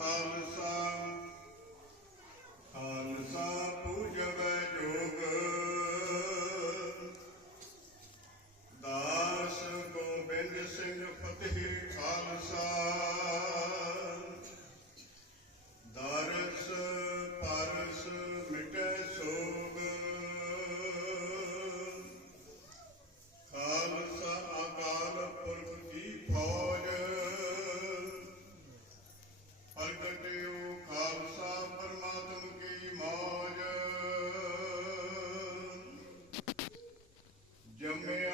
Father, young man.